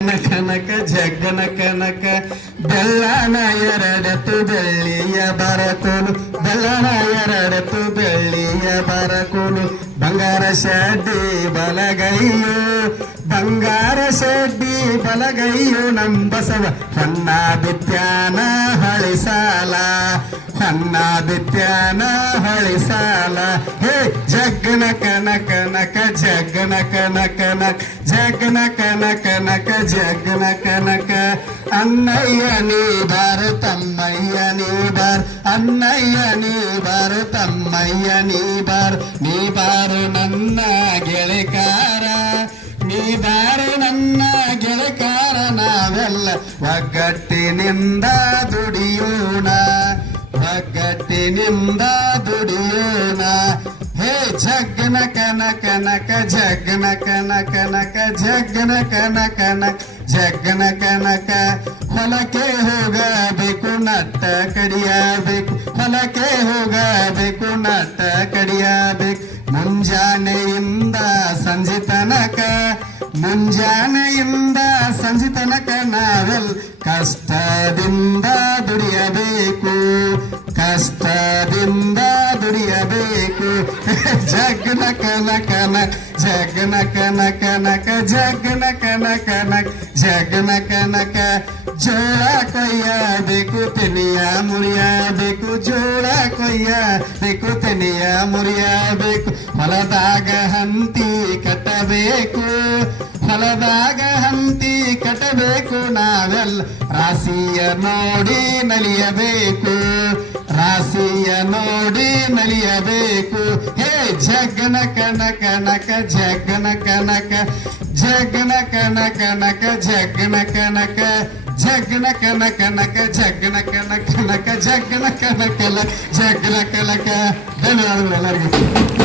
ಕನಕ ಜಗ್ಗನ ಕನಕ ಬೆಳ್ಳನ ಎರಡತು ಬೆಳ್ಳಿಯ ಬರಕೋಲು ಬೆಳ್ಳನ ಎರಡತು ಬೆಳ್ಳಿಯ ಬರಕೋಲು ಬಂಗಾರ ಶೆಡ್ಡಿ ಬಲಗೈಯು ಬಂಗಾರ ಶೆಡ್ಡಿ ಬಲಗೈಯು ನಂಬಸವ ಹೊನ್ನ ಬಿತ್ಯಾನ ಹಳಿಸಾಲ ಹೊನ್ನ ಬಿತ್ಯಾನ ಹಳಿಸಾಲ ಹೇ ಜಗ್ಗನ ಕನಕ ನಕ ಜಗ್ಗನ ಕನಕ ನಕ ಜಗ್ಗನ ಕನಕ ನಕ ಜಗ್ಗನ ಕನಕ ಅನ್ನಯ್ಯ ನೀ ಬಾರ ತಮ್ಮಯ್ಯ ನೀ ಬಾರ್ ಅನ್ನಯ್ಯ ನೀ ಬಾರ ತಮ್ಮಯ್ಯ ನೀ ಬಾರ ನನ್ನ ಗೆಳೆಕಾರ ನೀ ಬಾರ ನನ್ನ ಗೆಳೆಕಾರ ನಾವೆಲ್ಲ ಒಗ್ಗಟ್ಟಿನಿಂದ ದುಡಿಯೋಣ ಒಗ್ಗಟ್ಟಿನಿಂದ ದುಡಿಯೋಣ ಹೇ ಜಗ್ಗನ ಕನಕ ನಕ ಜಗ್ಗನ ಕನಕ ನಕ ಜಗ್ಗನ ಕನಕ ನಕ ಜಗ್ಗನ ಕನಕ ಹೊಲಕ್ಕೆ ಹೋಗಬೇಕು ನಟ್ಟ ಕಡಿಯಬೇಕು ಹೊಲಕ್ಕೆ ಹೋಗಬೇಕು ನಟ್ಟ ಕಡಿಯಬೇಕು ಮುಂಜಾನೆಯಿಂದ ಸಂಜೆ ತನಕ ಮುಂಜಾನೆಯಿಂದ ಸಂಜೆ ತನಕ ನಾವೆಲ್ಲ ಕಷ್ಟದಿಂದ ದುಡಿಯಬೇಕು ಕಷ್ಟದಿಂದ ದುಡಿಯಬೇಕು ಜಗ್ಗನ ಕನಕ ನಕ ಜಗ್ಗನ ಕನಕ ನಕ ಜಗ್ಗನ ಕನಕ ನಕ ಜಗ್ಗನ ಕನಕ ಜೋಳ ಕೊಯ್ಯಬೇಕು ತೆನೆಯ ಮುರಿಯಬೇಕು ಜೋಳ ಕೊಯ್ಯಬೇಕು ತೆನೆಯ ಮುರಿಯಬೇಕು ಹೊಲದಾಗ ಹಂತಿ ಕಟ್ಟಬೇಕು ಹೊಲದಾಗ ಹಂತಿ ಕಟ್ಟಬೇಕು ನಾವೆಲ್ಲ ರಾಶಿಯ ನೋಡಿ ನಲಿಯಬೇಕು ರಾಶಿಯ ನೋಡಿ ನಲಿಯಬೇಕು ಹೇ ಜಗ್ಗನ ಕನಕ ನಕ ಜಗ್ಗನ ಕನಕ ಜಗ್ಗನ ಕನಕ ನಕ ಜಗ್ಗನ ಕನಕ ಜಗ್ಗನ ಕನಕ ನಕ ಜಗ್ಗನ ಕನಕ ನಕ ಜಗ್ಗನ ಕನಕ ಜಗ್ಗನ ಕನಕ ಧನ್ಯವಾದಗಳು ಎಲ್ಲರಿಗೂ.